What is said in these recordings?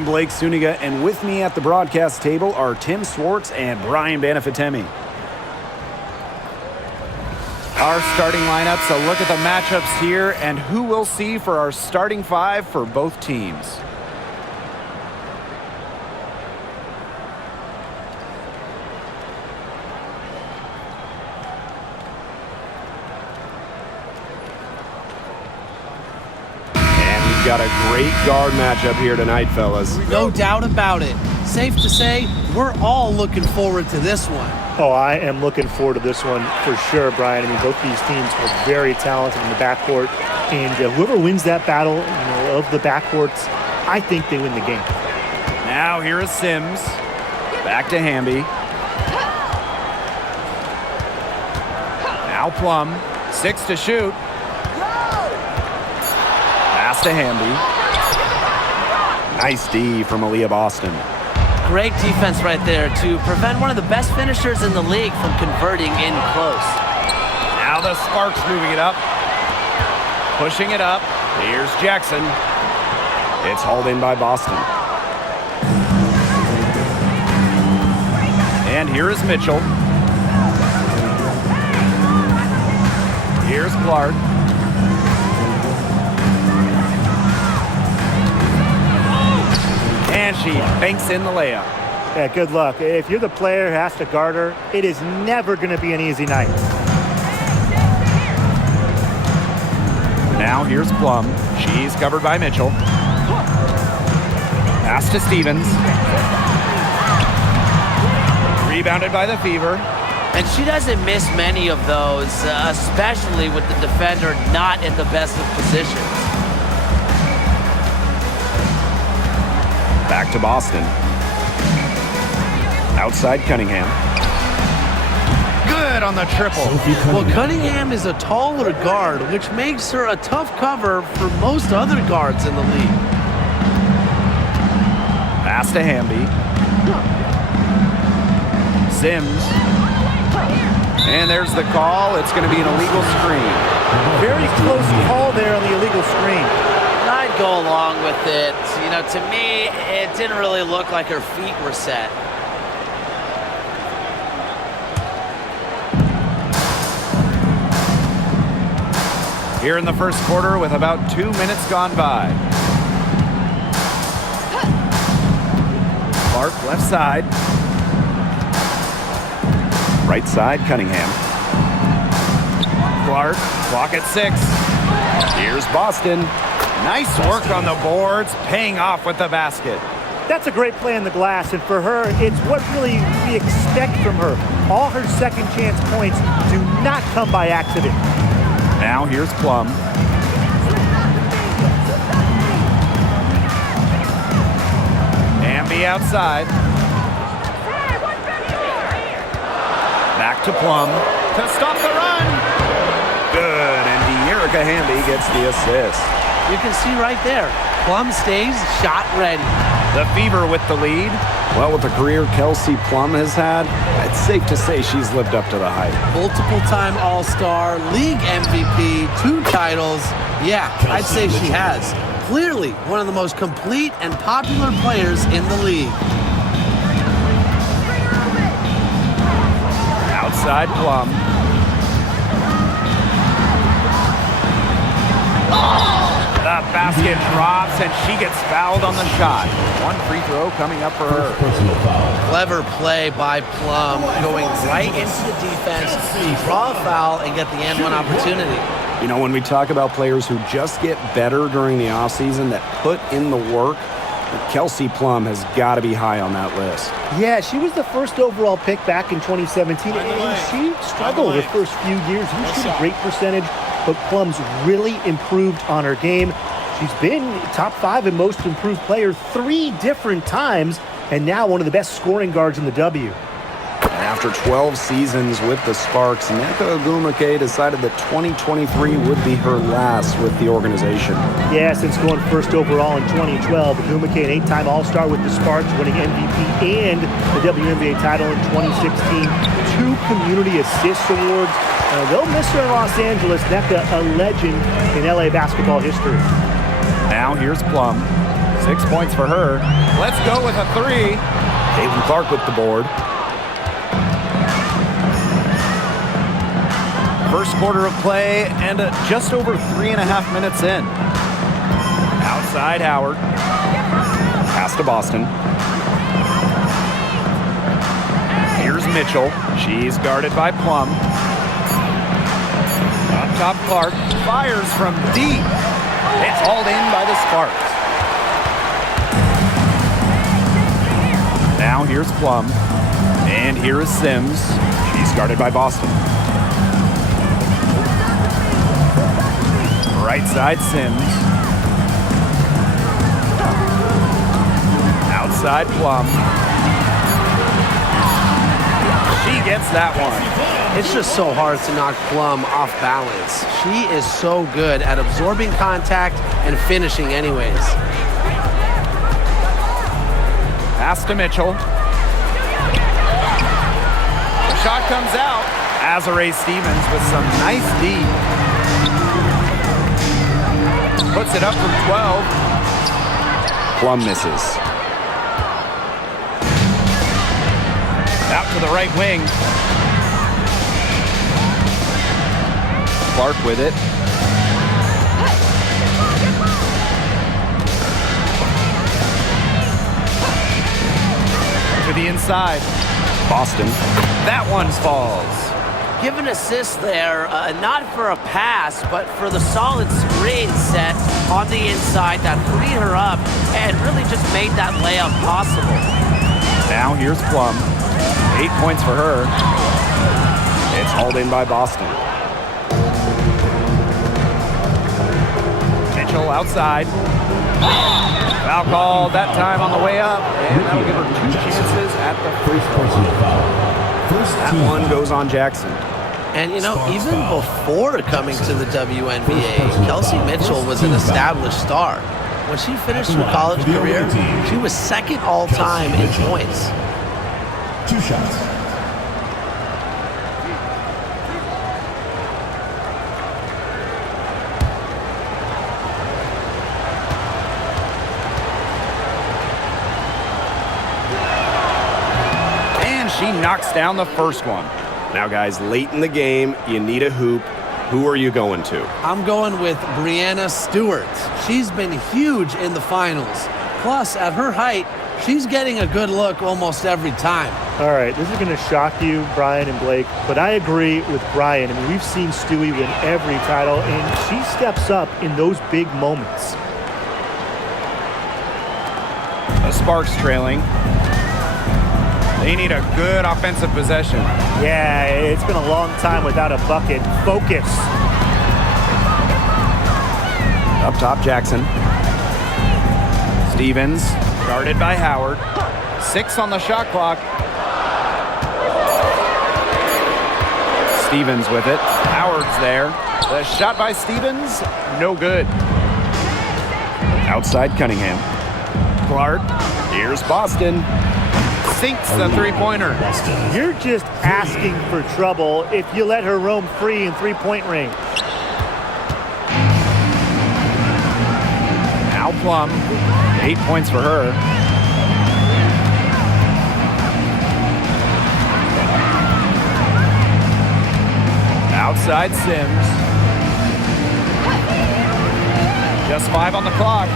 I'm Blake Suniga, and with me at the broadcast table are Tim Swartz and Brian Banafitemi. Our starting lineups, a look at the matchups here, and who we'll see for our starting five for both teams. Got a great guard matchup here tonight, fellas. No doubt about it. Safe to say, we're all looking forward to this one. Oh, I am looking forward to this one for sure, Brian. I mean, both these teams are very talented in the backcourt, and whoever wins that battle, of the backcourts, I think they win the game. Now here is Sims. Back to Hamby. Now Plum. 6 to shoot. To Hamby. Nice D from Aaliyah Boston. Great defense right there to prevent one of the best finishers in the league from converting in close. Now the Sparks moving it up. Pushing it up. Here's Jackson. It's hauled in by Boston. And here is Mitchell. Here's Clark. And she banks in the layup. Yeah, good luck. If you're the player who has to guard her, it is never going to be an easy night. Now here's Plum. She's covered by Mitchell. Pass to Stevens. Rebounded by the Fever. And she doesn't miss many of those, especially with the defender not in the best of positions. Back to Boston. Outside Cunningham. Good on the triple. Well, Cunningham is a taller guard, which makes her a tough cover for most other guards in the league. Pass to Hamby. Sims. And there's the call. It's going to be an illegal screen. Very close call there on the illegal screen. I'd go along with it. To me, it didn't really look like her feet were set. Here in the first quarter with about 2 minutes gone by. Clark left side. Right side Cunningham. Clark, clock at 6. Here's Boston. Nice work on the boards, paying off with the basket. That's a great play on the glass, and for her, it's what really we expect from her. All her second chance points do not come by accident. Now here's Plum. Hamby outside. Back to Plum to stop the run. Good, and De'Erica Hamby gets the assist. You can see right there, Plum stays shot ready. The Fever with the lead. Well, with the career Kelsey Plum has had, it's safe to say she's lived up to the hype. Multiple-time All-Star, league MVP, 2 titles. Yeah, I'd say she has. Clearly one of the most complete and popular players in the league. Outside Plum. The basket drops, and she gets fouled on the shot. 1 free throw coming up for her. Clever play by Plum, going right into the defense to draw a foul and get the and-one opportunity. When we talk about players who just get better during the offseason, that put in the work, Kelsey Plum has got to be high on that list. Yeah, she was the first overall pick back in 2017, and she struggled her first few years. Didn't shoot a great percentage, but Plum's really improved on her game. She's been top 5 in most improved player 3 different times, and now one of the best scoring guards in the W. And after 12 seasons with the Sparks, Nneka Ogwumike decided that 2023 would be her last with the organization. Yeah, since going first overall in 2012, Ogwumike, an 8-time All-Star with the Sparks, winning MVP and the WNBA title in 2016. 2 community assist awards. They'll miss her in Los Angeles. Nneka, a legend in LA basketball history. Now here's Plum. 6 points for her. Let's go with a three. Caitlin Clark with the board. First quarter of play and just over 3.5 minutes in. Outside Howard. Pass to Boston. Here's Mitchell. She's guarded by Plum. Up top Clark. Fires from deep. It's hauled in by the Sparks. Now here's Plum. And here is Sims. She's guarded by Boston. Right side Sims. Outside Plum. She gets that one. It's just so hard to knock Plum off balance. She is so good at absorbing contact and finishing anyways. Pass to Mitchell. The shot comes out. Azare Stevens with some nice D. Puts it up from 12. Plum misses. Out to the right wing. Clark with it. To the inside. Boston. That one falls. Give an assist there, not for a pass, but for the solid screen set on the inside that freed her up and really just made that layup possible. Now here's Plum. 8 points for her. It's hauled in by Boston. Mitchell outside. Foul called that time on the way up, and that'll give her 2 chances at the free throw line. That one goes on Jackson. And, you know, even before coming to the WNBA, Kelsey Mitchell was an established star. When she finished her college career, she was second all-time in points. 2 shots. And she knocks down the first one. Now, guys, late in the game, you need a hoop. Who are you going to? I'm going with Brianna Stewart. She's been huge in the finals. Plus, at her height, she's getting a good look almost every time. All right, this is going to shock you, Brian and Blake, but I agree with Brian. I mean, we've seen Stewie win every title, and she steps up in those big moments. The Sparks trailing. They need a good offensive possession. Yeah, it's been a long time without a bucket. Focus. Up top, Jackson. Stevens, guarded by Howard. 6 on the shot clock. Stevens with it. Howard's there. The shot by Stevens, no good. Outside Cunningham. Clark, here's Boston. Sinks the three-pointer. You're just asking for trouble if you let her roam free in three-point range. Now Plum, 8 points for her. Outside Sims. Just 5 on the clock.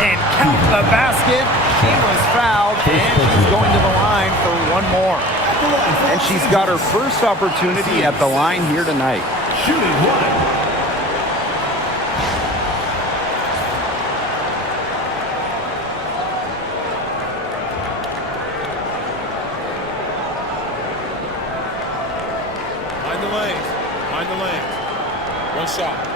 And count the basket. She was fouled, and she's going to the line for one more. And she's got her first opportunity at the line here tonight. Shooting 1. Mind the lanes. Mind the lanes. One shot.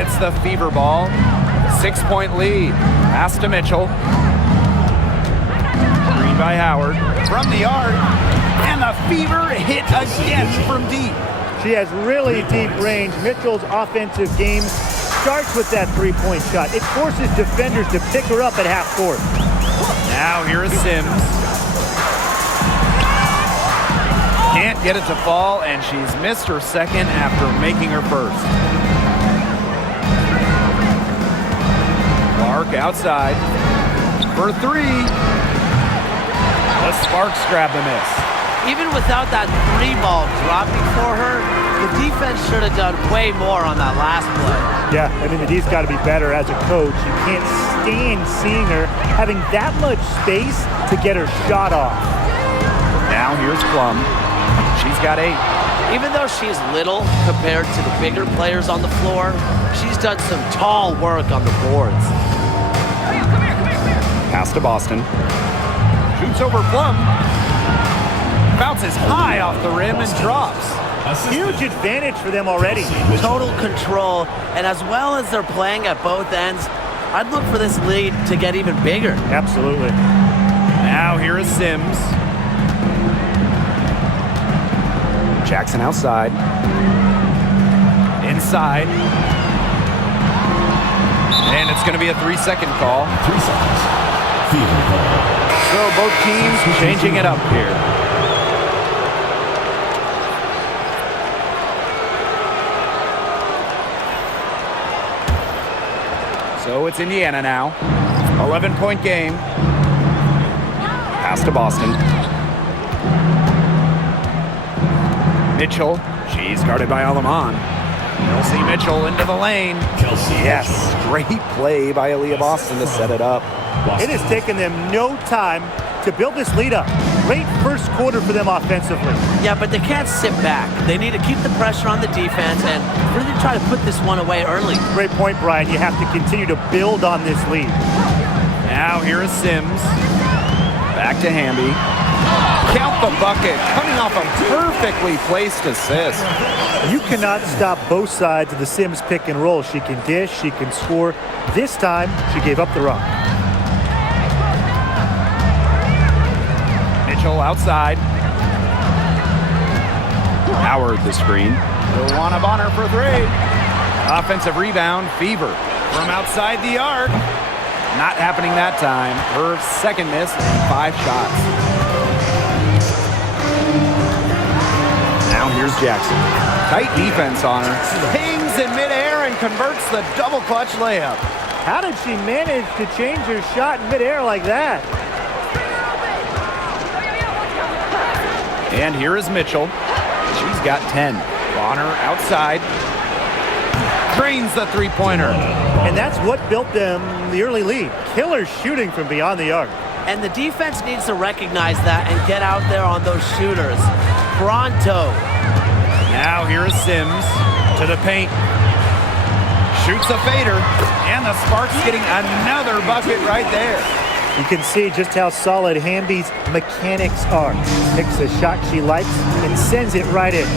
It's the fever ball. 6-point lead. Pass to Mitchell. Screen by Howard. From the arc. And the fever hit again from deep. She has really deep range. Mitchell's offensive game starts with that three-point shot. It forces defenders to pick her up at half court. Now here is Sims. Can't get it to fall, and she's missed her second after making her first. Clark outside for three. The Sparks grab the miss. Even without that three ball dropping for her, the defense should have done way more on that last play. Yeah, I mean, the D's got to be better as a coach. You can't stand seeing her having that much space to get her shot off. Now here's Plum. She's got 8. Even though she's little compared to the bigger players on the floor, she's done some tall work on the boards. Pass to Boston. Shoots over Plum. Bounces high off the rim and drops. Huge advantage for them already. Total control, and as well as they're playing at both ends, I'd look for this lead to get even bigger. Absolutely. Now here is Sims. Jackson outside. Inside. And it's going to be a 3-second call. 3 seconds. Fever call. So both teams changing it up here. So it's Indiana now. 11-point game. Pass to Boston. Mitchell. She's guarded by Alaman. Kelsey Mitchell into the lane. Kelsey. Yes, great play by Aaliyah Boston to set it up. It has taken them no time to build this lead up. Great first quarter for them offensively. Yeah, but they can't sit back. They need to keep the pressure on the defense and really try to put this one away early. Great point, Brian. You have to continue to build on this lead. Now here is Sims. Back to Hamby. Count the bucket, coming off a perfectly placed assist. You cannot stop both sides of the Sims pick and roll. She can dish, she can score. This time, she gave up the rock. Mitchell outside. Howard the screen. Luana Bonner for 3. Offensive rebound, Fever from outside the arc. Not happening that time. Her second miss, 5 shots. Now here's Jackson. Tight defense on her. Hangs in midair and converts the double clutch layup. How did she manage to change her shot in midair like that? And here is Mitchell. She's got 10. Bonner outside. Drains the three-pointer. And that's what built them the early lead. Killer shooting from beyond the arc. And the defense needs to recognize that and get out there on those shooters. Pronto. Now here is Sims to the paint. Shoots a fader. And the Sparks getting another bucket right there. You can see just how solid Hamby's mechanics are. Picks a shot she likes and sends it right in.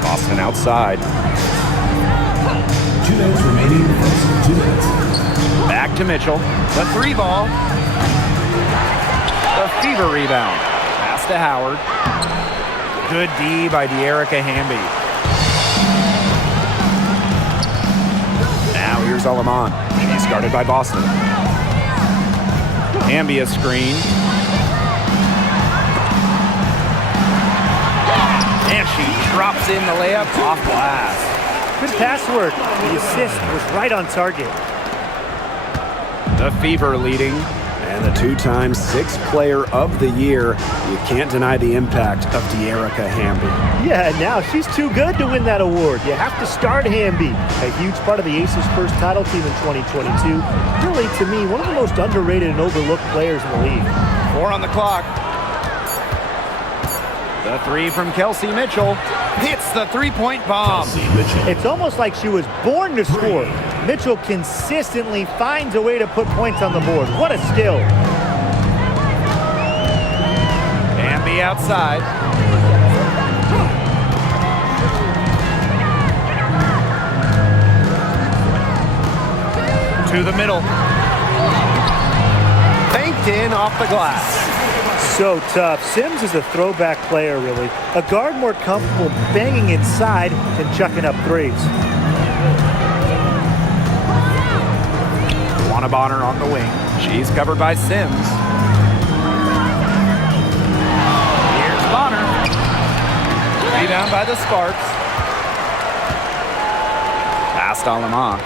Boston outside. 2 minutes remaining. 2 minutes. Back to Mitchell. The 3 ball. The Fever rebound. Pass to Howard. Good D by De'Erica Hamby. Now here's Alaman. She's guarded by Boston. Hamby a screen. And she drops in the layup off glass. Good pass work. The assist was right on target. The Fever leading. And the 2-time 6th player of the year. You can't deny the impact of De'Erica Hamby. Yeah, now she's too good to win that award. You have to start Hamby. A huge part of the Aces' first title team in 2022. Really, to me, one of the most underrated and overlooked players in the league. 4 on the clock. The 3 from Kelsey Mitchell. Hits the three-point bomb. Kelsey Mitchell. It's almost like she was born to score. Mitchell consistently finds a way to put points on the board. What a skill. Hamby outside. To the middle. Banked in off the glass. So tough. Sims is a throwback player, really. A guard more comfortable banging inside than chucking up threes. Bonner on the wing. She's covered by Sims. Here's Bonner. Rebound by the Sparks. Past Alama.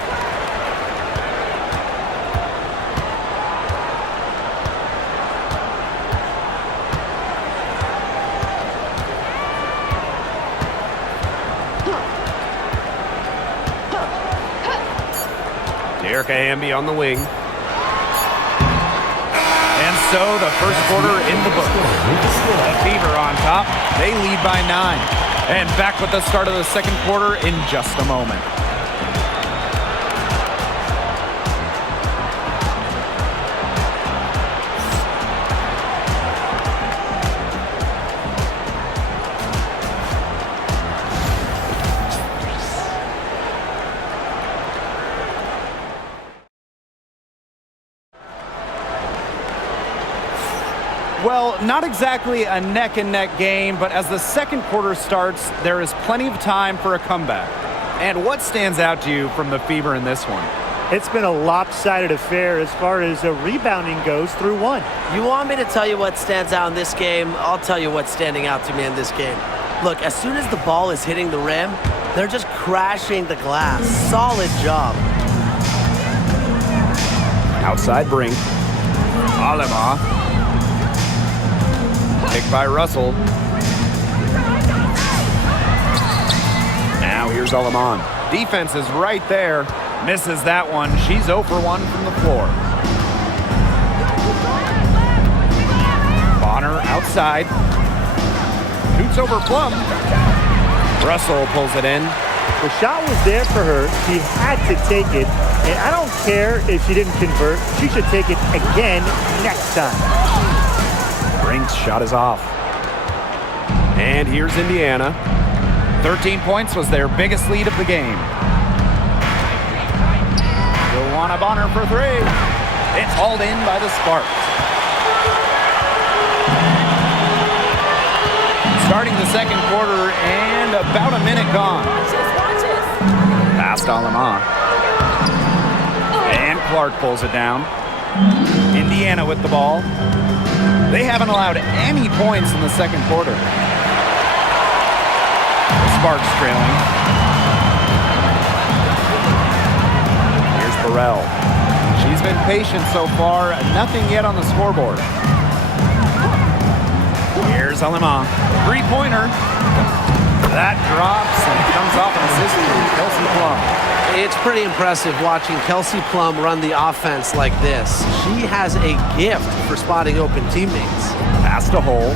Erica Hamby on the wing. And so the first quarter in the books. The Fever on top. They lead by 9. And back with the start of the second quarter in just a moment. Well, not exactly a neck-and-neck game, but as the second quarter starts, there is plenty of time for a comeback. And what stands out to you from the Fever in this one? It's been a lopsided affair as far as rebounding goes through one. You want me to tell you what stands out in this game? I'll tell you what's standing out to me in this game. Look, as soon as the ball is hitting the rim, they're just crashing the glass. Solid job. Outside Brink. Alema. Picked by Russell. Now here's Alaman. Defense is right there. Misses that one. She's 0 for 1 from the floor. Bonner outside. Shoots over Plum. Russell pulls it in. The shot was there for her. She had to take it. And I don't care if she didn't convert. She should take it again next time. Brink's shot is off. And here's Indiana. 13 points was their biggest lead of the game. Joanna Bonner for 3. It's hauled in by the Sparks. Starting the second quarter and about a minute gone. Past Alama. And Clark pulls it down. Indiana with the ball. They haven't allowed any points in the second quarter. The Sparks trailing. Here's Burrell. She's been patient so far. Nothing yet on the scoreboard. Here's Alema. Three-pointer. That drops and comes off an assist from Kelsey Plum. It's pretty impressive watching Kelsey Plum run the offense like this. She has a gift for spotting open teammates. Past a hole.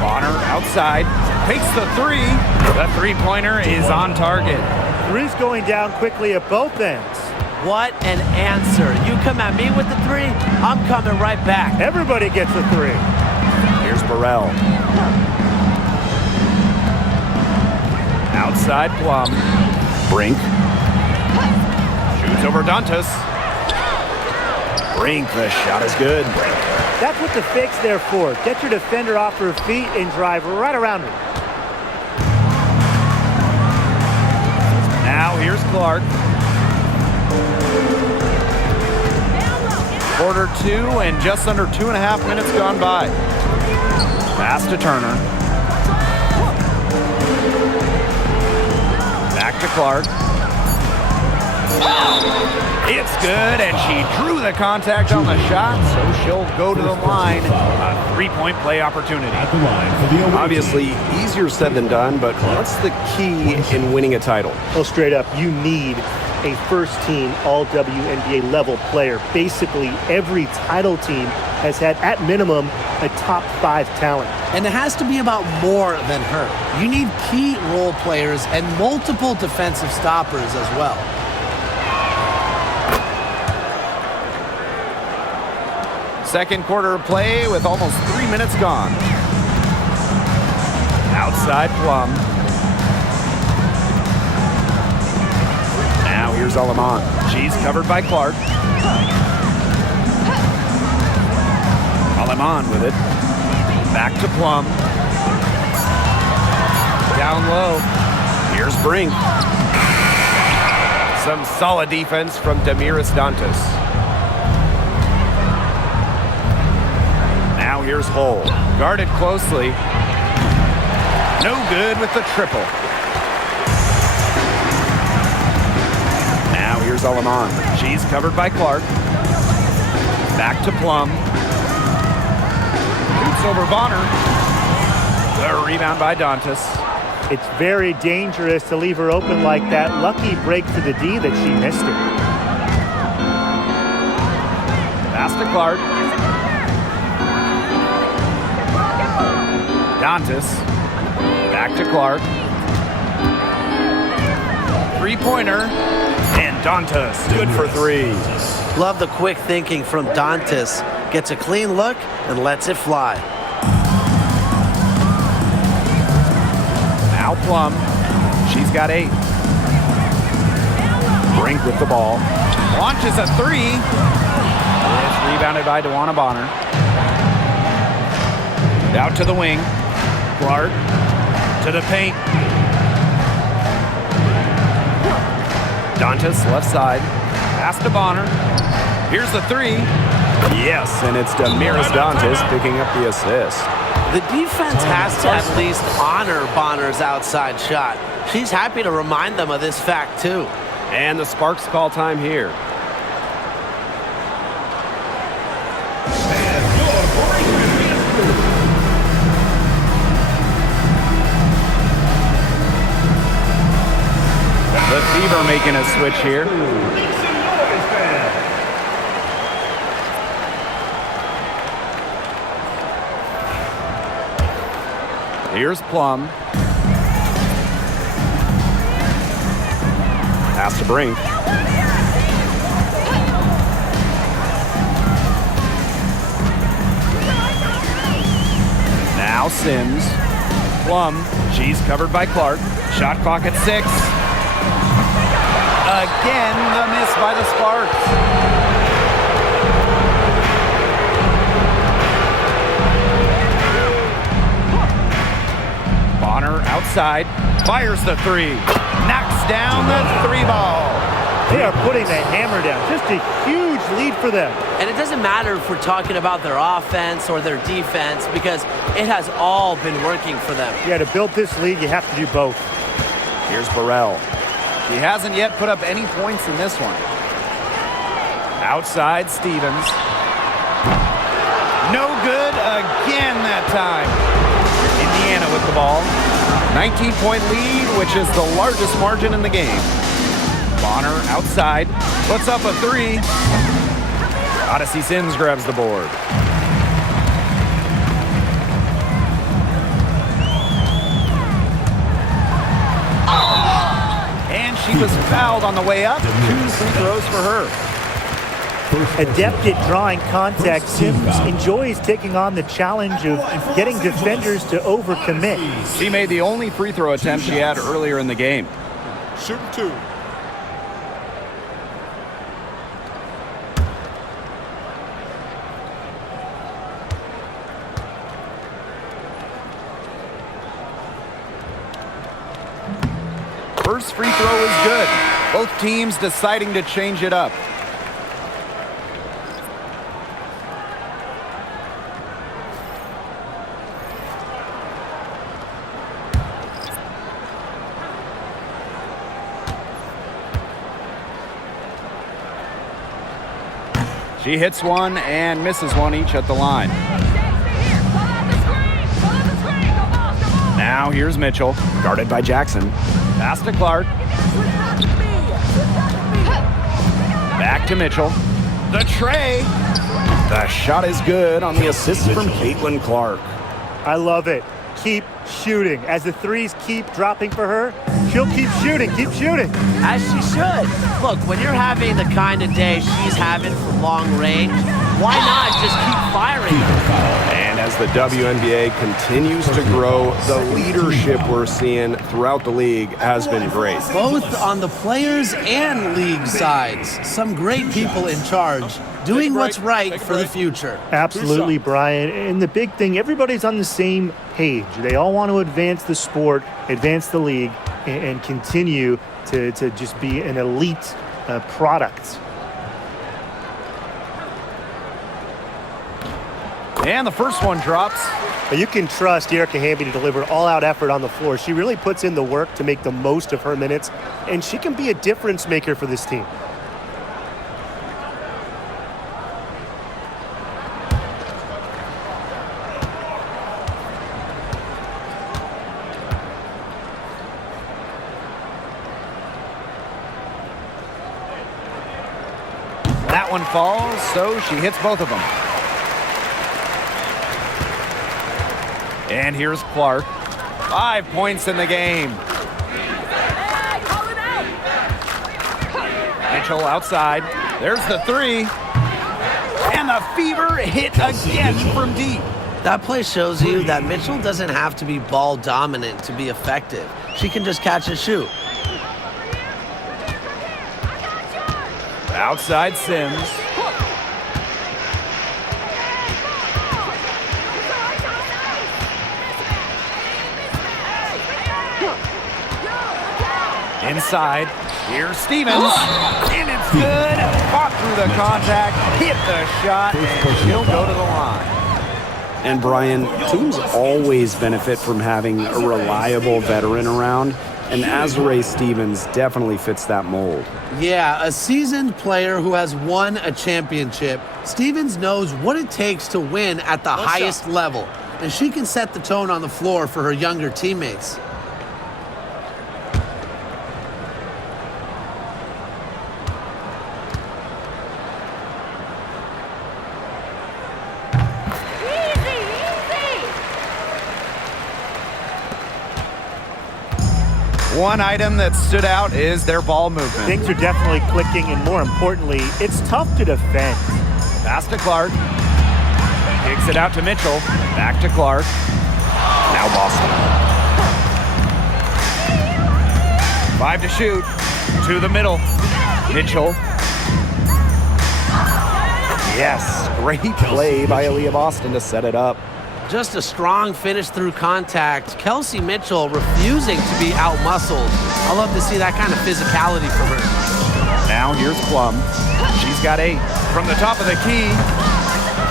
Bonner outside. Takes the 3. The three-pointer is on target. Three's going down quickly at both ends. What an answer. You come at me with the 3, I'm coming right back. Everybody gets a 3. Here's Burrell. Outside Plum. Brink. Shoots over Dantas. Brink, the shot is good. That's what the fake's there for. Get your defender off her feet and drive right around her. Now here's Clark. Quarter 2 and just under 2.5 minutes gone by. Pass to Turner. Back to Clark. It's good, and she drew the contact on the shot, so she'll go to the line. A three-point play opportunity. At the line for the away Obviously, team. easier said than done, but what's the key in winning a title? Well, straight up, you need a first-team all-WNBA level player. Basically, every title team has had, at minimum, a top 5 talent. And it has to be about more than her. You need key role players and multiple defensive stoppers as well. Second quarter of play with almost 3 minutes gone. Outside Plum. Now here's Alaman. She's covered by Clark. Alemán with it. Back to Plum. Down low. Here's Brink. Some solid defense from Damiris Dantas. Now here's Hull. Guarded closely. No good with the triple. Now here's Alemán. She's covered by Clark. Back to Plum. Shoots over Bonner. The rebound by Dantas. It's very dangerous to leave her open like that. Lucky break for the D that she missed it. Pass to Clark. Dantas. Back to Clark. Three-pointer. And Dantas, good for three. Love the quick thinking from Dantas. Gets a clean look and lets it fly. Now Plum. She's got 8. Brink with the ball. Launches a 3. It's rebounded by DeWanna Bonner. Out to the wing. Clark to the paint. Dantas left side. Pass to Bonner. Here's the 3. Yes, and it's Damiris Dantas picking up the assist. The defense has to at least honor Bonner's outside shot. She's happy to remind them of this fact, too. And the Sparks call time here. The Fever making a switch here. Here's Plum. Pass to Brink. Now Sims. Plum. She's covered by Clark. Shot clock at 6. Again, the miss by the Sparks. Bonner outside. Fires the 3. Knocks down the 3 ball. They are putting the hammer down. Just a huge lead for them. And it doesn't matter if we're talking about their offense or their defense because it has all been working for them. Yeah, to build this lead, you have to do both. Here's Burrell. He hasn't yet put up any points in this one. Outside, Stevens. No good again that time. Indiana with the ball. 19-point lead, which is the largest margin in the game. Bonner outside. Puts up a 3. Odyssey Sims grabs the board. She was fouled on the way up. 2 free throws for her. Adept at drawing contact, Sims enjoys taking on the challenge of getting defenders to overcommit. She made the only free throw attempt she had earlier in the game. Shooting 2. First free throw is good. Both teams deciding to change it up. She hits one and misses one each at the line. Now here's Mitchell, Guarded by Jackson. pass to Clark. Back to Mitchell. The tray. The shot is good on the assist from CaitlincLark. I love it. Keep shooting. As the threes keep dropping for her, she'll keep shooting, keep shooting. As she should. Look, when you're having the kind of day she's having from long range, why not just keep firing? And As the WNBA continues to grow, the leadership we're seeing throughout the league has been great. Both on the players and league sides. Some great people in charge, doing what's right for the future. Absolutely, Brian. And the big thing, everybody's on the same page. They all want to advance the sport, advance the league, and continue to just be an elite product. And the first one drops. But you can trust Erica Hamby to deliver all-out effort on the floor. She really puts in the work to make the most of her minutes, and she can be a difference maker for this team. That one falls, so she hits both of them. And here's Clark. 5 points in the game. Mitchell outside. There's the three. And the fever hit again from deep. That play shows you that Mitchell doesn't have to be ball dominant to be effective. She can just catch and shoot. Outside Sims. Inside, here's Stevens, and it's good. Fought through the contact, hit the shot, and she'll go to the line. And Brian, teams always benefit from having a reliable veteran around, and Azurá Stevens definitely fits that mold. Yeah, a seasoned player who has won a championship. Stevens knows what it takes to win at the highest level, and she can set the tone on the floor for her younger teammates. One item that stood out is their ball movement. Things are definitely clicking, and more importantly, it's tough to defend. Pass to Clark. Kicks it out to Mitchell. Back to Clark. Now Boston. 5 to shoot. To the middle. Mitchell. Yes, great play by Aaliyah Boston to set it up. Just a strong finish through contact. Kelsey Mitchell refusing to be out-muscled. I love to see that kind of physicality from her. Now here's Plum. She's got 8 from the top of the key.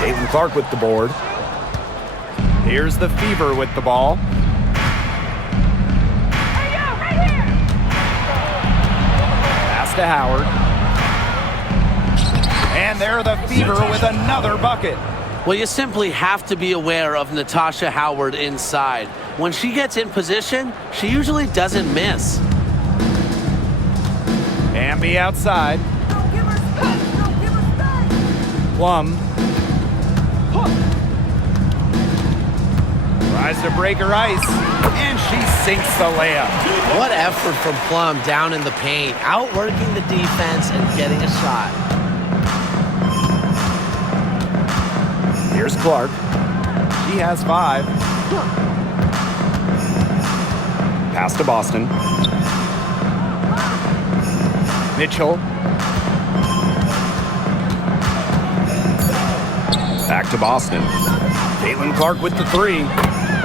Caitlin Clark with the board. Here's the Fever with the ball. Pass to Howard. And there the Fever with another bucket. Well, you simply have to be aware of Natasha Howard inside. When she gets in position, she usually doesn't miss. Hamby outside. Plum. Tries to break her ice, and she sinks the layup. What effort from Plum down in the paint, outworking the defense and getting a shot. Here's Clark. She has 5. Pass to Boston. Mitchell. Back to Boston. Caitlin Clark with the 3.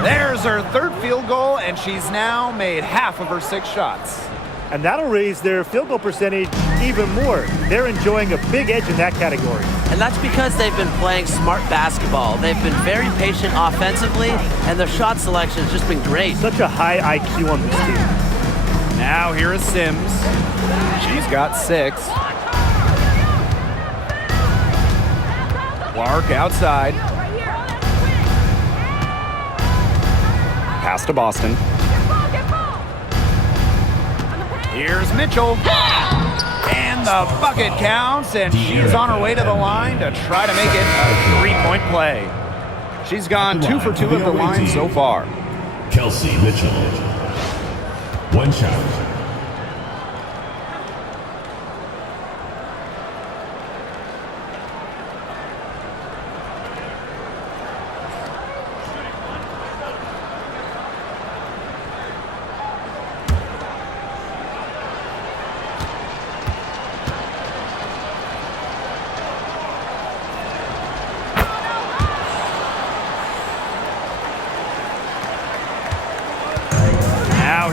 There's her third field goal, and she's now made half of her 6 shots. And that'll raise their field goal percentage even more. They're enjoying a big edge in that category. And that's because they've been playing smart basketball. They've been very patient offensively, and their shot selection has just been great. Such a high IQ on this team. Now here is Sims. She's got 6. Clark outside. Pass to Boston. Here's Mitchell. And the bucket counts, and she's on her way to the line to try to make it a 3-point play. She's gone 2 for 2 at the line so far. Kelsey Mitchell. 1 shot.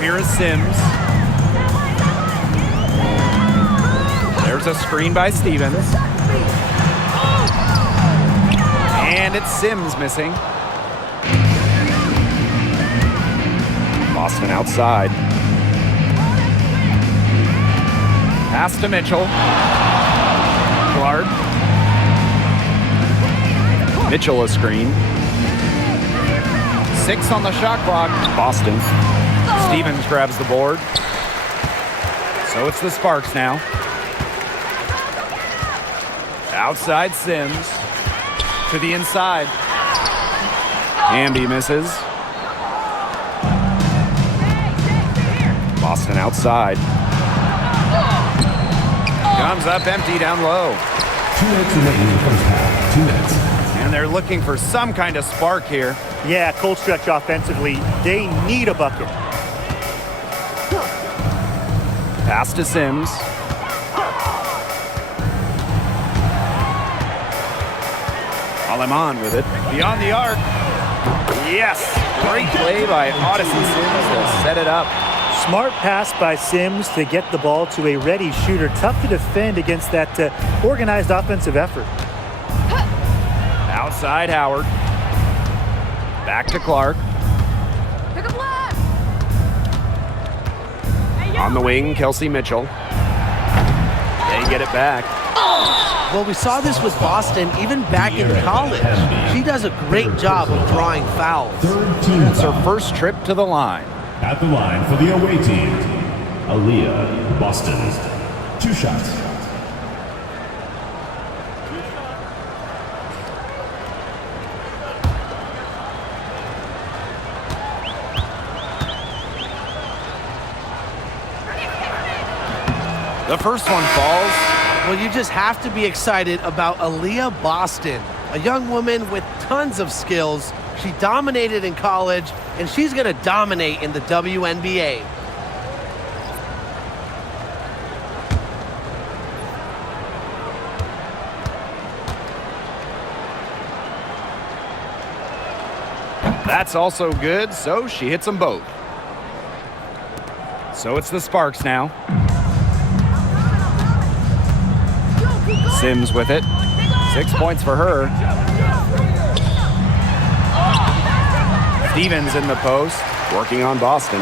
here is Sims. There's a screen by Stevens. And it's Sims missing. Boston outside. Pass to Mitchell. Clark. Mitchell a screen. 6 on the shot clock. Boston. Stevens grabs the board. So it's the Sparks now. Outside Sims. To the inside. Hamby misses. Boston outside. Comes up empty down low. 2 minutes remaining in the first half. 2 minutes. And they're looking for some kind of spark here. Yeah, cold stretch offensively. They need a bucket. Pass to Sims. Aleman with it. Beyond the arc. Yes. Great play by Odyssey Sims to set it up. Smart pass by Sims to get the ball to a ready shooter. Tough to defend against that organized offensive effort. Outside Howard. Back to Clark. On the wing, Kelsey Mitchell. They get it back. Well, we saw this with Boston even back in college. She does a great job of drawing fouls. Third team It's her foul. first trip to the line. At the line for the away team, Aaliyah, Boston. 2 shots. The first one falls. Well, you just have to be excited about Aaliyah Boston, a young woman with tons of skills. She dominated in college, and she's going to dominate in the WNBA. That's also good, so she hits them both. So it's the Sparks now. Sims with it. 6 points for her. Stevens in the post. Working on Boston.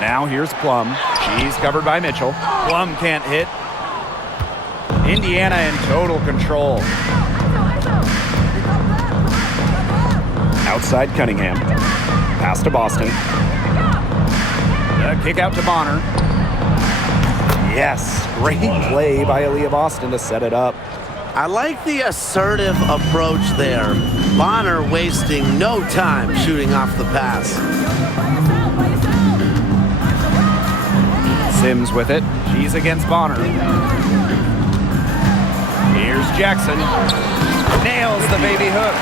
Now here's Plum. She's covered by Mitchell. Plum can't hit. Indiana in total control. Outside Cunningham. Pass to Boston. The kick out to Bonner. Yes, great play by Aaliyah Boston to set it up. I like the assertive approach there. Bonner wasting no time shooting off the pass. Sims with it. She's against Bonner. Here's Jackson. Nails the baby hook.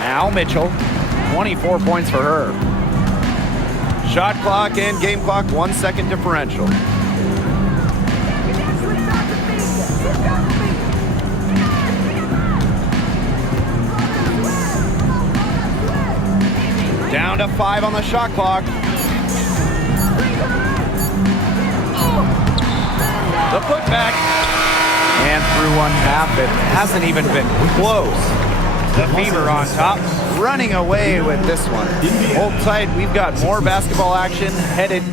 Now Mitchell. 24 points for her. Shot clock and game clock 1 second differential. Down to 5 on the shot clock. The putback. And through one half, it hasn't even been close. The Fever on top, running away with this one. Hold tight, we've got more basketball action headed.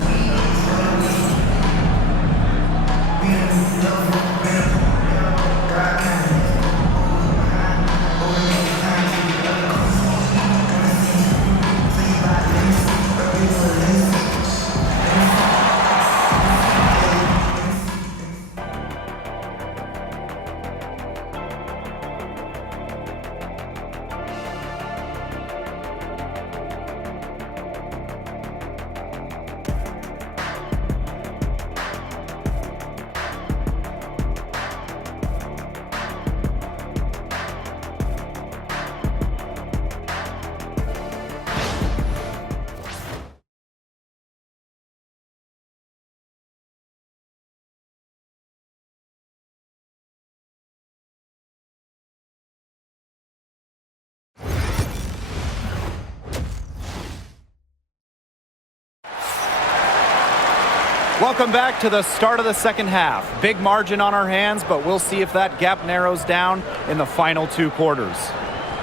Welcome back to the start of the second half. Big margin on our hands, but we'll see if that gap narrows down in the final 2 quarters.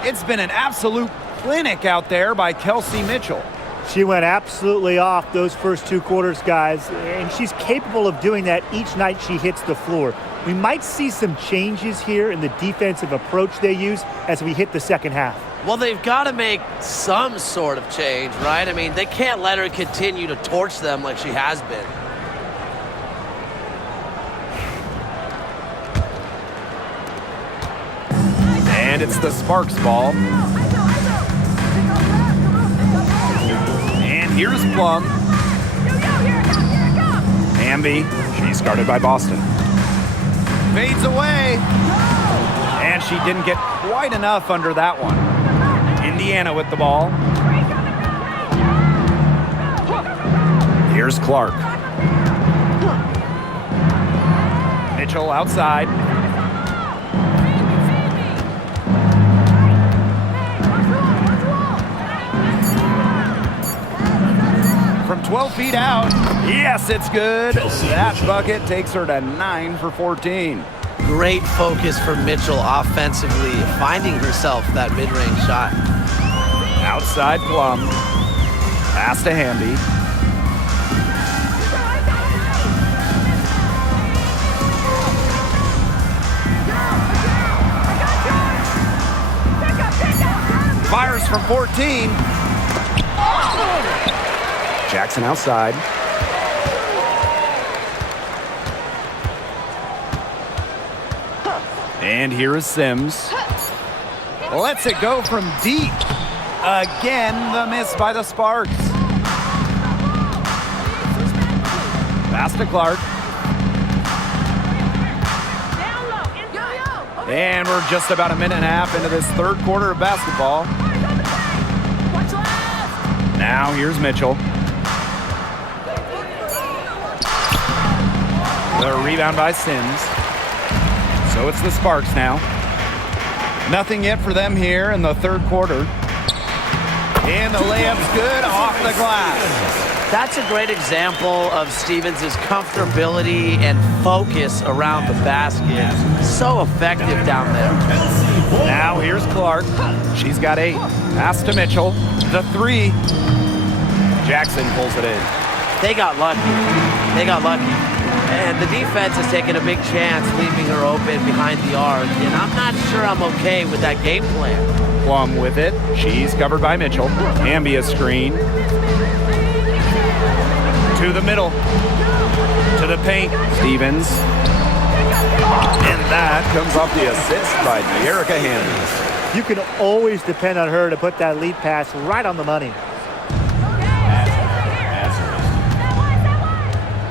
It's been an absolute clinic out there by Kelsey Mitchell. She went absolutely off those first 2 quarters, guys, and she's capable of doing that each night she hits the floor. We might see some changes here in the defensive approach they use as we hit the second half. Well, they've got to make some sort of change, right? I mean, they can't let her continue to torch them like she has been. And it's the Sparks ball. And here's Plum. Hamby, she's guarded by Boston. Fades away. And she didn't get quite enough under that one. Indiana with the ball. Here's Clark. Mitchell outside. From 12 feet out. Yes, it's good. That bucket takes her to 9 for 14. Great focus for Mitchell offensively, finding herself that mid-range shot. Outside Plum. Pass to Hamby. Fires from 14. Jackson outside. And here is Sims. Lets it go from deep. Again, the miss by the Sparks. Pass to Clark. And we're just about a minute and a half into this third quarter of basketball. Now here's Mitchell. The rebound by Sims. So it's the Sparks now. Nothing yet for them here in the third quarter. And the layup's good off the glass. That's a great example of Stevens' comfortability and focus around the basket. So effective down there. Now here's Clark. She's got 8. Pass to Mitchell. The 3. Jackson pulls it in. They got lucky. And the defense has taken a big chance leaving her open behind the arc. And I'm not sure I'm okay with that game plan. Plum with it. She's covered by Mitchell. Hamby a screen. To the middle. To the paint. Stevens. And that comes off the assist by Erica Hamby. You can always depend on her to put that lead pass right on the money.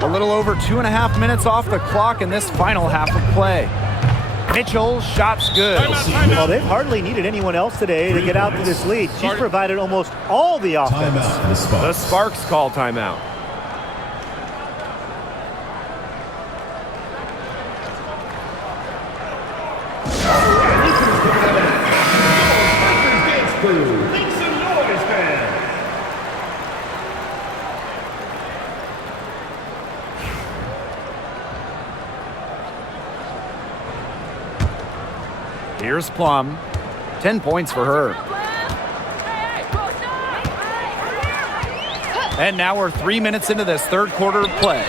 A little over 2.5 minutes off the clock in this final half of play. Mitchell, shot's good. Well, they've hardly needed anyone else today to get out to this lead. She's provided almost all the offense. The Sparks call timeout. Here's Plum. 10 points for her. And now we're 3 minutes into this third quarter of play.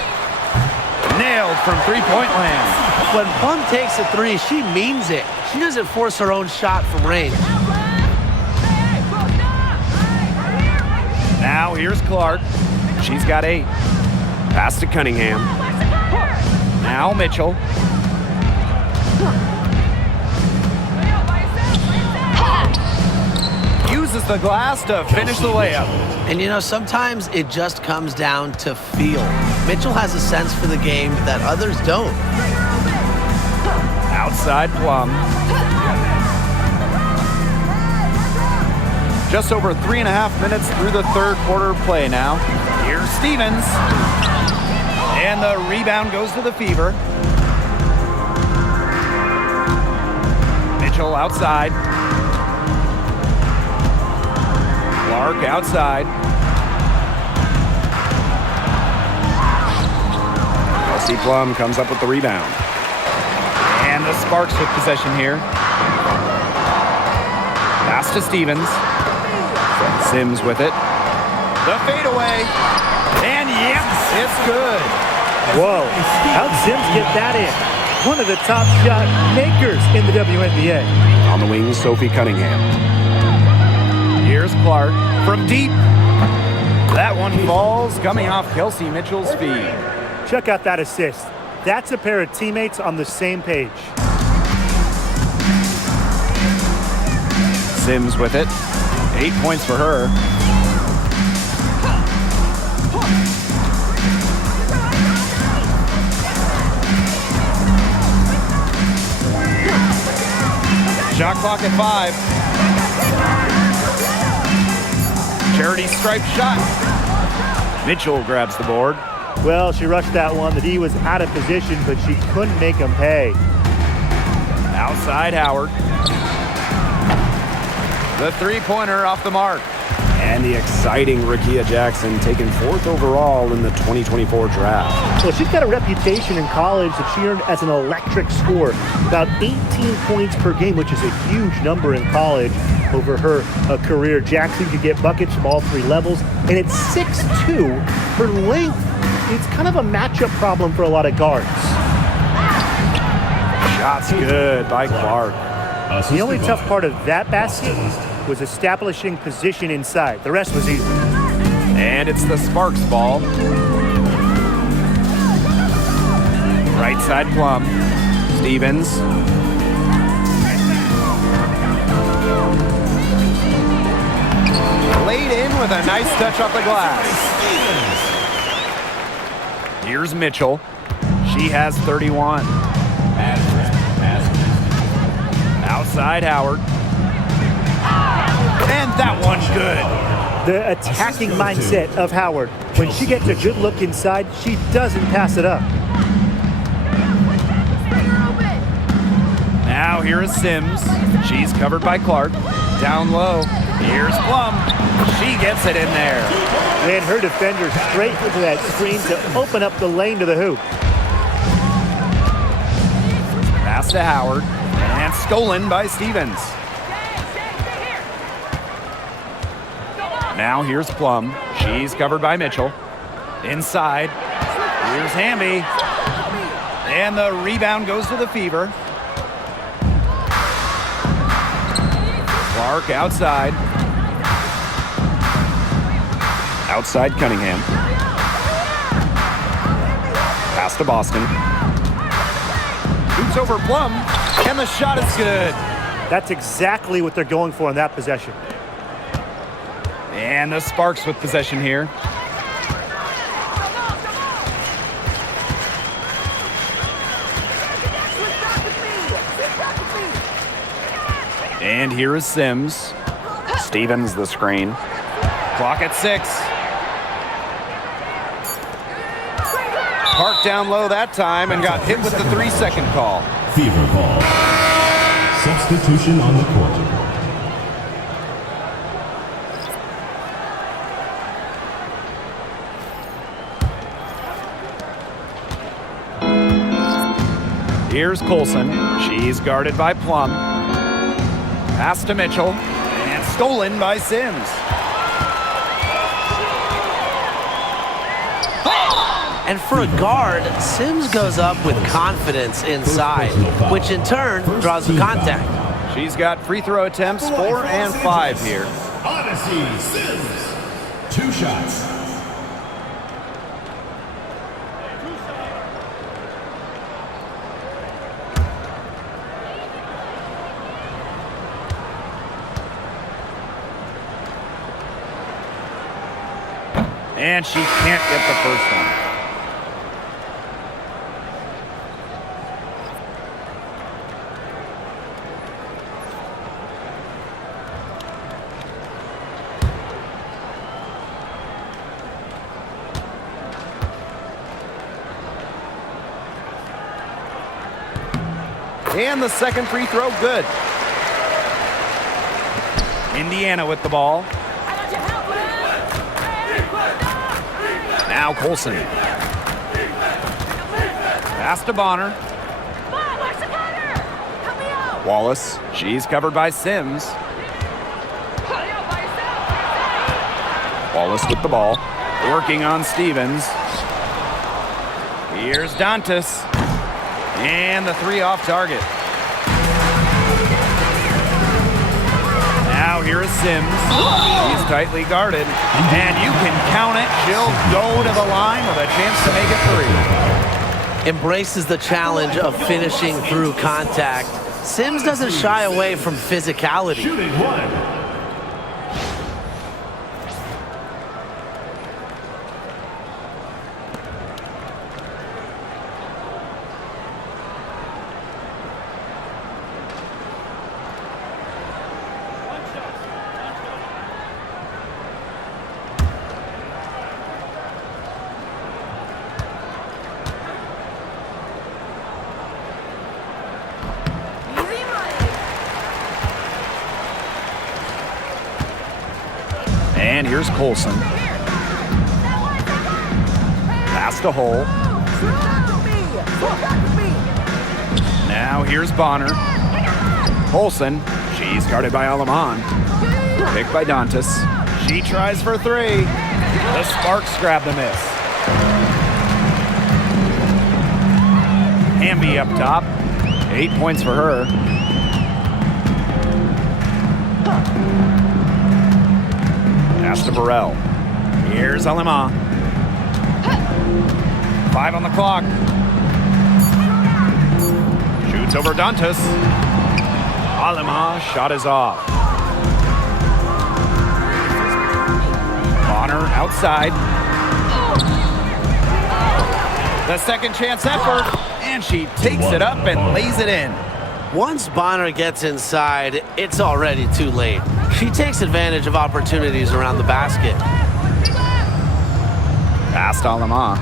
Nailed from three-point land. When Plum takes a 3, she means it. She doesn't force her own shot from range. Now here's Clark. She's got 8. Pass to Cunningham. Now Mitchell. Uses the glass to finish the layup. And you know, sometimes it just comes down to feel. Mitchell has a sense for the game that others don't. Outside Plum. Just over 3.5 minutes through the third quarter of play now. Here's Stevens. And the rebound goes to the Fever. Mitchell outside. Clark outside. Kelsey Plum comes up with the rebound. And the Sparks with possession here. Pass to Stevens. Sims with it. The fadeaway. And yes, it's good. Whoa, how'd Sims get that in? One of the top shot makers in the WNBA. On the wings, Sophie Cunningham. Here's Clark from deep. That one falls, coming off Kelsey Mitchell's feed. Check out that assist. That's a pair of teammates on the same page. Sims with it. 8 points for her. Shot clock at 5. Charity stripe shot. Mitchell grabs the board. Well, she rushed that one. The D was out of position, but she couldn't make him pay. Outside Howard. The three-pointer off the mark. And the exciting Rickea Jackson taken 4th overall in the 2024 draft. Well, she's got a reputation in college that she earned as an electric scorer. About 18 points per game, which is a huge number in college over her career. Jackson could get buckets from all 3 levels. And at 6'2", her length, it's kind of a matchup problem for a lot of guards. Shots good by Clark. The only tough part of that basket was establishing position inside. The rest was easy. And it's the Sparks ball. Right side Plum. Stevens. Laid in with a nice touch off the glass. Here's Mitchell. She has 31. Outside Howard. And that one's good. The attacking mindset of Howard. When she gets a good look inside, she doesn't pass it up. Now here is Sims. She's covered by Clark. Down low. Here's Plum. She gets it in there. And her defender straight into that screen to open up the lane to the hoop. Pass to Howard. And stolen by Stevens. Now here's Plum. She's covered by Mitchell. Inside. Here's Hamby. And the rebound goes to the Fever. Clark outside. Outside Cunningham. Pass to Boston. Shoots over Plum. And the shot is good. That's exactly what they're going for in that possession. And the Sparks with possession here. And here is Sims. Stevens the screen. Clock at 6. Park down low that time and got hit with the 3-second call. Fever ball. Substitution on the court. Here's Colson. She's guarded by Plum. Pass to Mitchell. And stolen by Sims. And for a guard, Sims goes up with confidence inside, which in turn draws the contact. She's got free throw attempts 4 and 5 here. Odyssey Sims. 2 shots. And she can't get the first one. And the second free throw, good. Indiana with the ball. Now Colson. Pass to Bonner. Wallace. She's covered by Sims. Wallace with the ball. Working on Stevens. Here's Dantas. And the three off target. Now here is Sims. He's tightly guarded. And you can count it. She'll go to the line with a chance to make it three. Embraces the challenge of finishing through contact. Sims doesn't shy away from physicality. Shooting one. And here's Colson. Pass to Hole. Now here's Bonner. Colson. She's guarded by Alaman. Picked by Dantas. She tries for three. The Sparks grab the miss. Hamby up top. 8 points for her. Pass to Burrell. Here's Alema. 5 on the clock. Shoots over Dantas. Alema, shot is off. Bonner outside. The second chance effort, and she takes it up and lays it in. Once Bonner gets inside, it's already too late. She takes advantage of opportunities around the basket. Pass to Alema.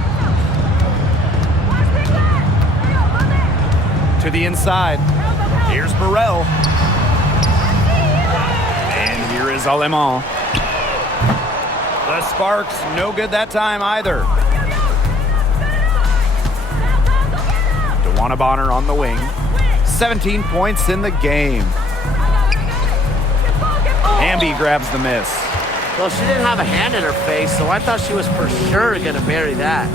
To the inside. Here's Burrell. And here is Alema. The Sparks, no good that time either. DeWanna Bonner on the wing. 17 points in the game. Hamby grabs the miss. Well, she didn't have a hand in her face, so I thought she was for sure going to bury that.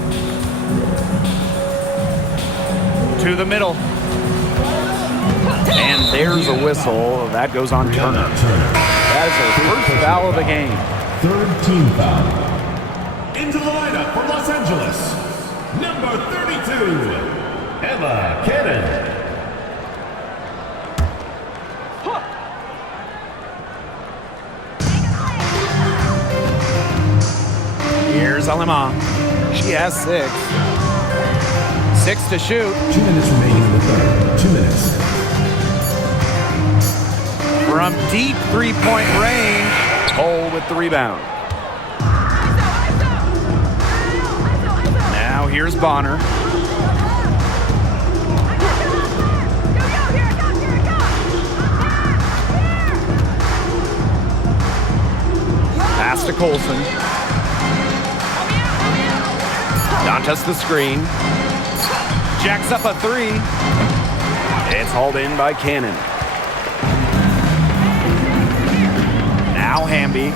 To the middle. And there's a whistle. That goes on Turner. That is her first foul of the game. Third team foul. Into the lineup for Los Angeles, number 32, Emma Cannon. Here's Alema. She has 6. 6 to shoot. 2 minutes remaining in the third. 2 minutes. From deep three-point range, Hole with the rebound. Now here's Bonner. Pass to Colson. Dantas the screen. Jacks up a 3. It's hauled in by Cannon. Now Hamby.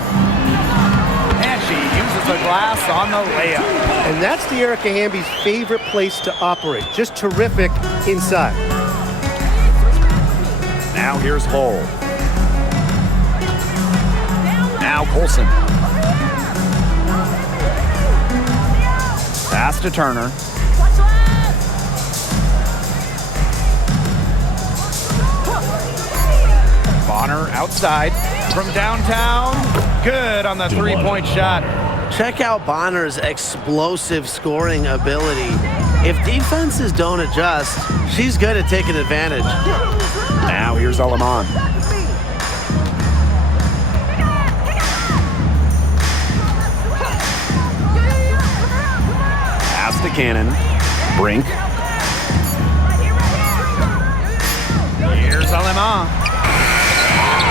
And she uses the glass on the layup. And that's the Erica Hamby's favorite place to operate. Just terrific inside. Now here's Hole. Now Colson. Pass to Turner. Bonner outside from downtown. Good on the three-point shot. Check out Bonner's explosive scoring ability. If defenses don't adjust, she's good at taking advantage. Now here's Alaman. Pass to Cannon. Brink. Here's Alema.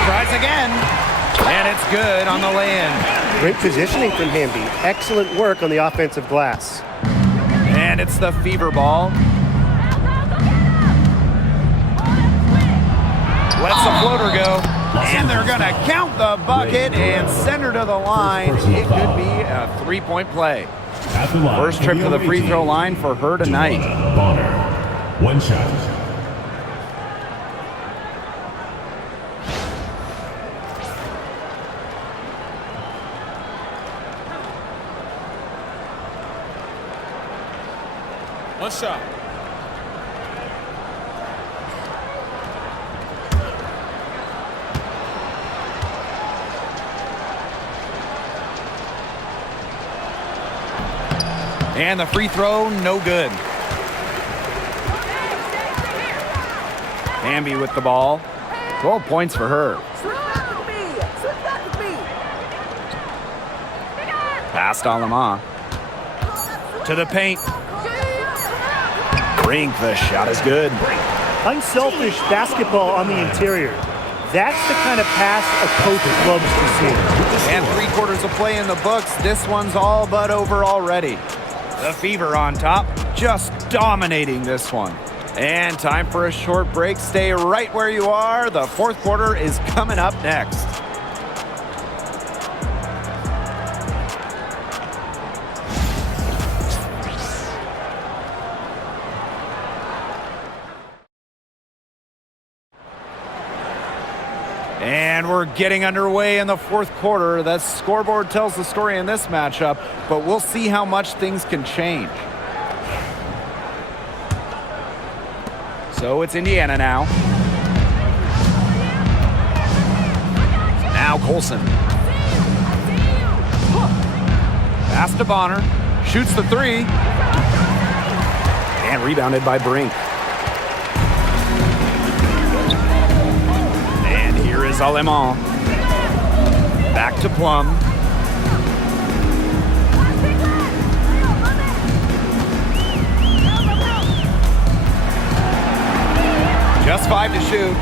Tries again. And it's good on the lay-in. Great positioning from Hamby. Excellent work on the offensive glass. And it's the fever ball. Lets the floater go. And they're going to count the bucket and send her to the line. It could be a 3-point play. First trip to the free throw line for her tonight. Bonner. One shot. One shot. And the free throw, no good. Bambi with the ball. 12 points for her. Past Alama. To the paint. Brink, the shot is good. Unselfish basketball on the interior. That's the kind of pass a coach loves to see. And 3/4 of play in the books. This one's all but over already. The Fever on top, just dominating this one. And time for a short break. Stay right where you are. The fourth quarter is coming up next. And we're getting underway in the fourth quarter. The scoreboard tells the story in this matchup, but we'll see how much things can change. So it's Indiana now. Now Colson. Pass to Bonner. Shoots the three. And rebounded by Brink. And here is Alemán. Back to Plum. Just 5 to shoot.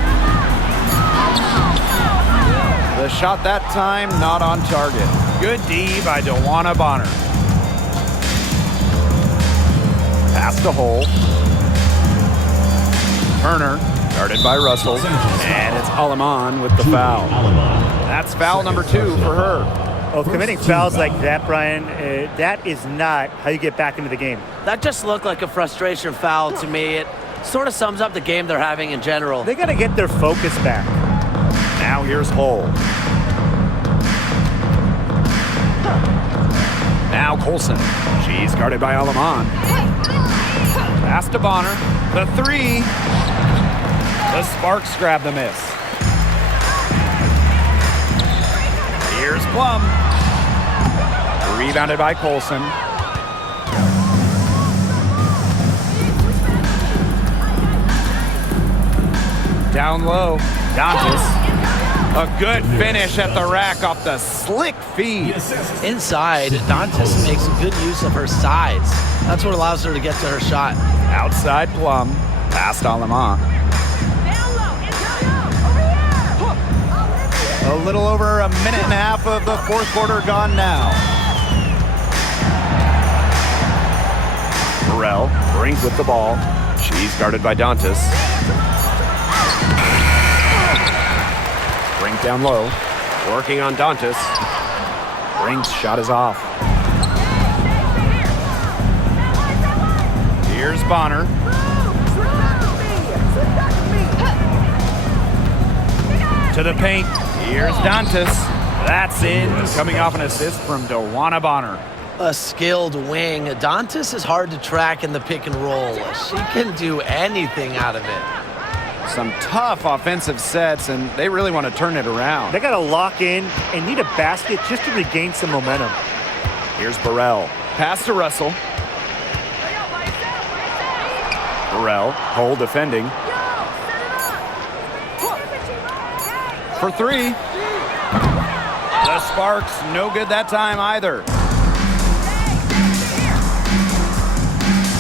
The shot that time, not on target. Good D by DeWanna Bonner. Pass to Hole. Turner, guarded by Russell. And it's Alemán with the foul. That's foul number 2 for her. Oh, committing fouls like that, Brian, that is not how you get back into the game. That just looked like a frustration foul to me. It sort of sums up the game they're having in general. They got to get their focus back. Now here's Hole. Now Colson. She's guarded by Alemán. Pass to Bonner. The three. The Sparks grab the miss. Here's Plum. Rebounded by Colson. Down low. Dantas. A good finish at the rack off the slick feed. Inside, Dantas makes good use of her size. That's what allows her to get to her shot. Outside Plum. Past Alemán. A little over a minute and a half of the fourth quarter gone now. Burrell, Brink with the ball. She's guarded by Dantas. Brink down low, working on Dantas. Brink's shot is off. Here's Bonner. To the paint. Here's Dantas. That's in. Coming off an assist from DeWanna Bonner. A skilled wing. Dantas is hard to track in the pick and roll. She can do anything out of it. Some tough offensive sets, and they really want to turn it around. They got to lock in and need a basket just to regain some momentum. Here's Burrell. Pass to Russell. Burrell, Hole defending. For three. The Sparks, no good that time either.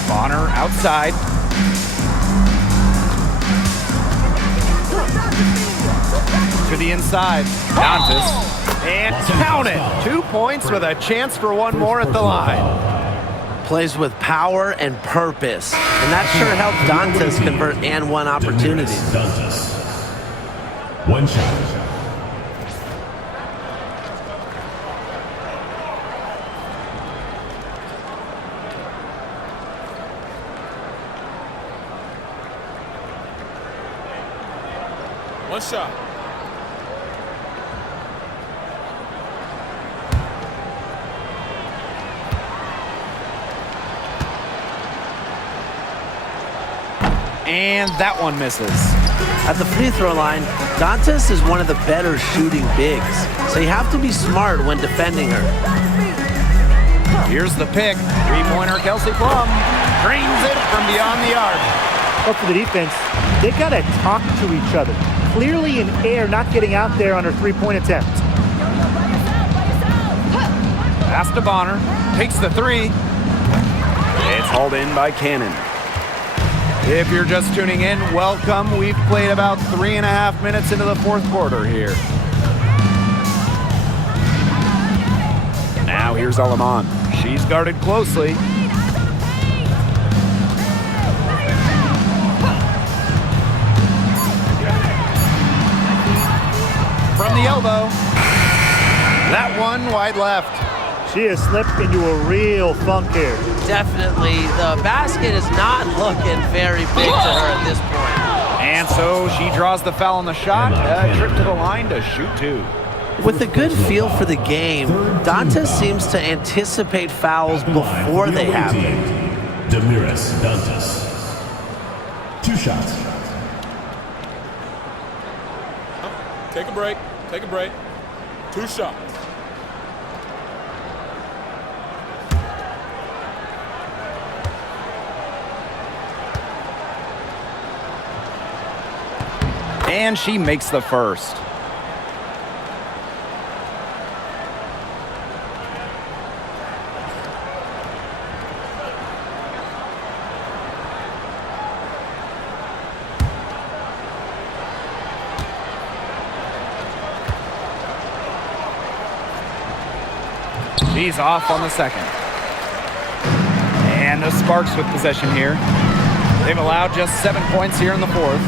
Bonner outside. To the inside. Dantas. And count it. 2 points with a chance for one more at the line. Plays with power and purpose. And that sure helped Dantas convert and one opportunities. One shot. One shot. And that one misses. At the free throw line, Dantas is one of the better shooting bigs, so you have to be smart when defending her. Here's the pick. Three-pointer Kelsey Plum drains it from beyond the arc. But for the defense, they got to talk to each other. Clearly in air, not getting out there on her three-point attempt. Pass to Bonner. Takes the three. It's hauled in by Cannon. If you're just tuning in, welcome. We've played about 3.5 minutes into the fourth quarter here. Now here's Alaman. She's guarded closely. From the elbow. That one wide left. She has slipped into a real funk here. Definitely, the basket is not looking very big to her at this point. And so she draws the foul on the shot. A trip to the line to shoot two. With a good feel for the game, Dantas seems to anticipate fouls before they happen. Damiris Dantas. Two shots. Take a break. Take a break. Two shots. And she makes the first. She's off on the second. And the Sparks with possession here. They've allowed just 7 points here in the fourth.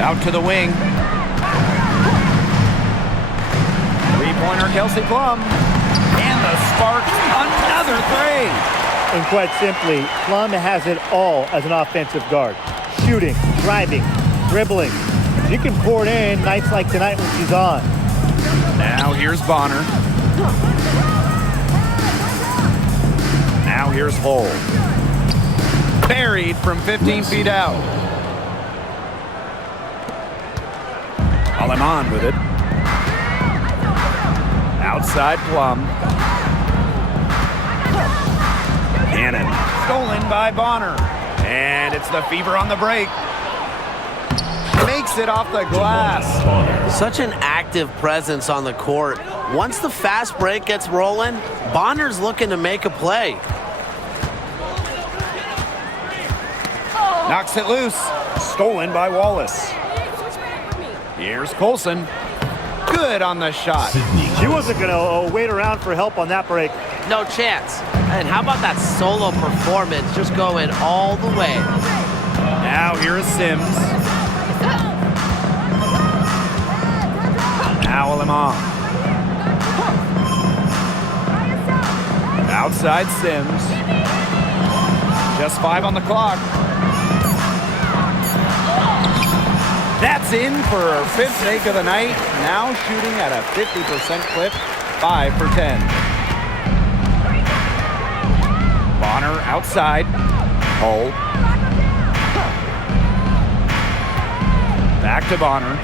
Out to the wing. Three-pointer Kelsey Plum. And the Sparks, another three. And quite simply, Plum has it all as an offensive guard. Shooting, driving, dribbling. She can pour it in nights like tonight when she's on. Now here's Bonner. Now here's Hull. Buried from 15 feet out. Alaman with it. Outside Plum. Cannon. Stolen by Bonner. And it's the Fever on the break. Makes it off the glass. Such an active presence on the court. Once the fast break gets rolling, Bonner's looking to make a play. Knocks it loose. Stolen by Wallace. Here's Colson. Good on the shot. She wasn't going to wait around for help on that break. No chance. And how about that solo performance just going all the way? Now here is Sims. Now Alaman. Outside Sims. Just 5 on the clock. That's in for her 5th make of the night. Now shooting at a 50% clip. 5 for 10. Bonner outside. Hull. Back to Bonner.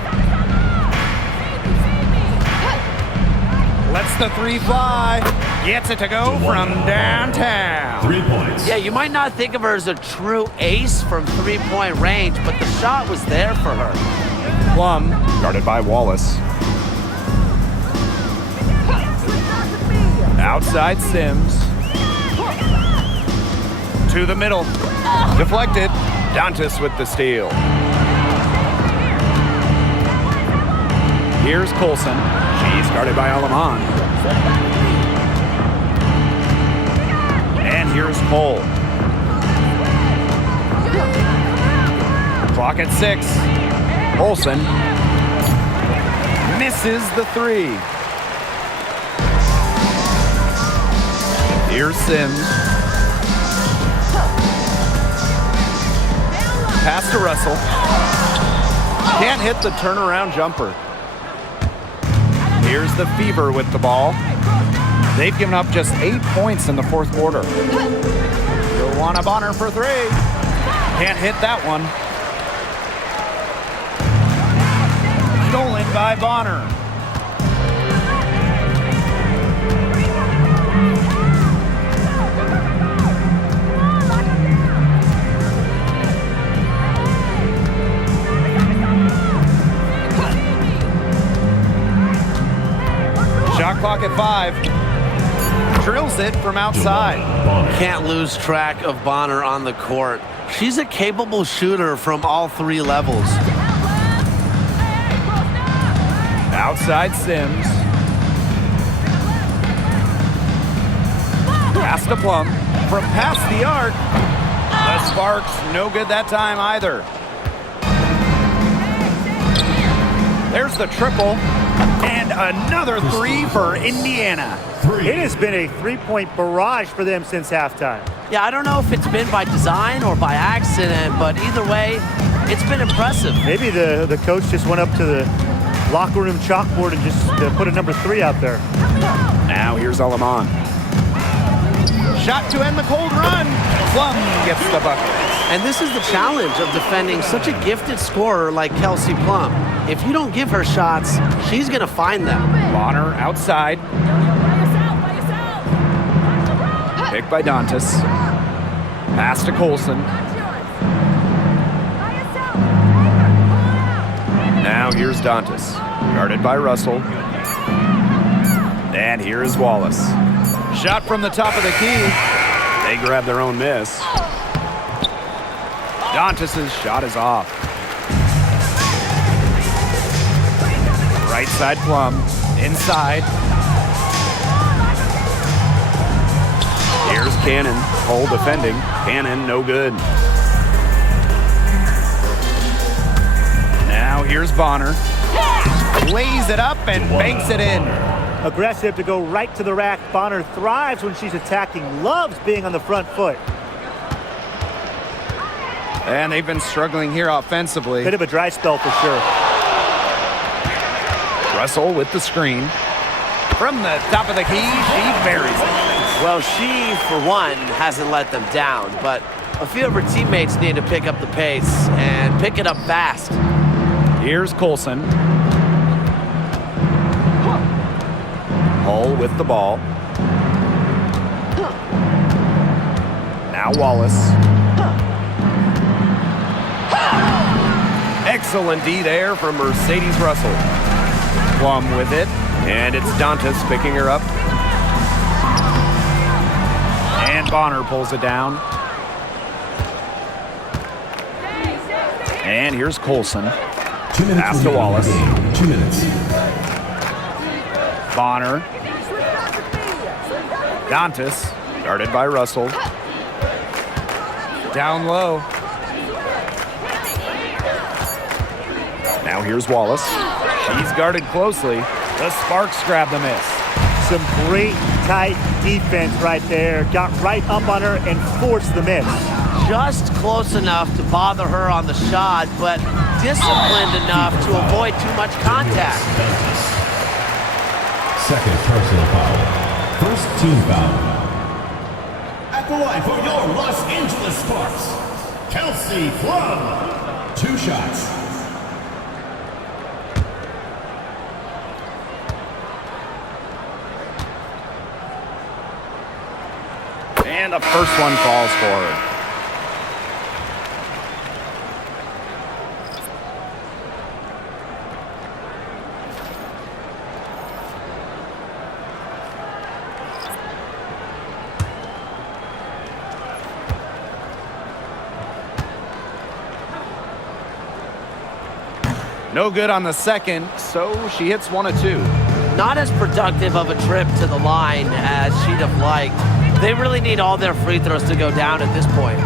Lets the three fly. Gets it to go from downtown. 3 points. Yeah, you might not think of her as a true ace from three-point range, but the shot was there for her. Plum, guarded by Wallace. Outside Sims. To the middle. Deflected. Dantas with the steal. Here's Colson. She's guarded by Alaman. And here's Cole. Clock at 6. Olsen misses the 3. Here's Sims. Pass to Russell. Can't hit the turnaround jumper. Here's the Fever with the ball. They've given up just 8 points in the fourth quarter. Joanna Bonner for 3. Can't hit that one. Stolen by Bonner. Shot clock at 5. Drills it from outside. Can't lose track of Bonner on the court. She's a capable shooter from all 3 levels. Outside Sims. Pass to Plum. From past the arc. The Sparks, no good that time either. There's the triple. And another 3 for Indiana. It has been a three-point barrage for them since halftime. Yeah, I don't know if it's been by design or by accident, but either way, it's been impressive. Maybe the coach just went up to the locker room chalkboard and just put a number 3 out there. Now here's Alaman. Shot to end the cold run. Plum gets the bucket. And this is the challenge of defending such a gifted scorer like Kelsey Plum. If you don't give her shots, she's going to find them. Bonner outside. Picked by Dantas. Pass to Colson. Now here's Dantas. Guarded by Russell. And here is Wallace. Shot from the top of the key. They grab their own miss. Dantas' shot is off. Right side Plum. Inside. Here's Cannon. Hole defending. Cannon, no good. Now here's Bonner. Lays it up and banks it in. Aggressive to go right to the rack. Bonner thrives when she's attacking, loves being on the front foot. And they've been struggling here offensively. Bit of a dry spell for sure. Russell with the screen. From the top of the key, she buries it. Well, she, for one, hasn't let them down, but a few of her teammates need to pick up the pace and pick it up fast. Here's Colson. Hull with the ball. Now Wallace. Excellent D there from Mercedes Russell. Plum with it. And it's Dantas picking her up. And Bonner pulls it down. And here's Colson. 2 minutes. Pass to Wallace. 2 minutes. Bonner. Dantas. Guarded by Russell. Down low. Now here's Wallace. She's guarded closely. The Sparks grab the miss. Some great tight defense right there. Got right up on her and forced the miss. Just close enough to bother her on the shot, but disciplined enough to avoid too much contact. Second personal foul. First team foul. At the line for your Los Angeles Sparks, Kelsey Plum. 2 shots. And the first one falls for her. No good on the second, so she hits 1 of 2. Not as productive of a trip to the line as she'd have liked. They really need all their free throws to go down at this point.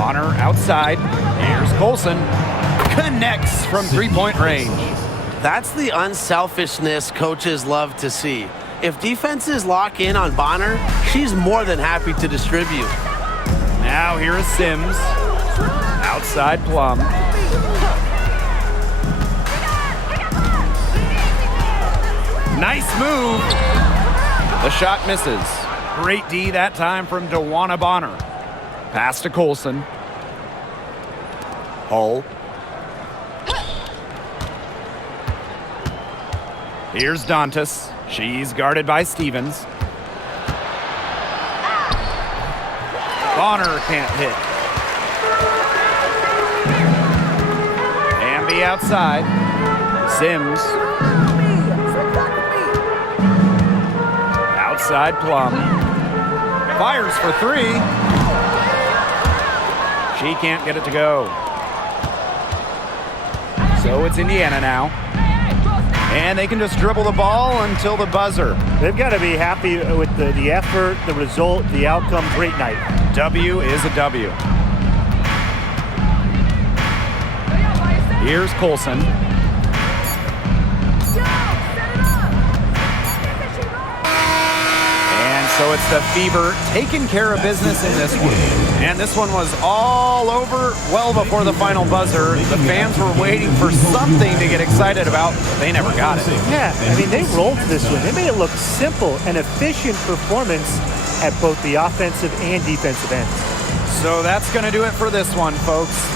Bonner outside. Here's Colson. Connects from three-point range. That's the unselfishness coaches love to see. If defenses lock in on Bonner, she's more than happy to distribute. Now here is Sims. Outside Plum. Nice move. The shot misses. Great D that time from DeWanna Bonner. Pass to Colson. Hull. Here's Dantas. She's guarded by Stevens. Bonner can't hit. Amby outside. Sims. Outside Plum. Fires for three. She can't get it to go. So it's Indiana now. And they can just dribble the ball until the buzzer. They've got to be happy with the effort, the result, the outcome. Great night. W is a W. Here's Colson. And so it's the Fever taking care of business in this one. And this one was all over well before the final buzzer. The fans were waiting for something to get excited about, but they never got it. Yeah, I mean, they rolled this one. They made it look simple and efficient performance at both the offensive and defensive ends. So that's going to do it for this one, folks.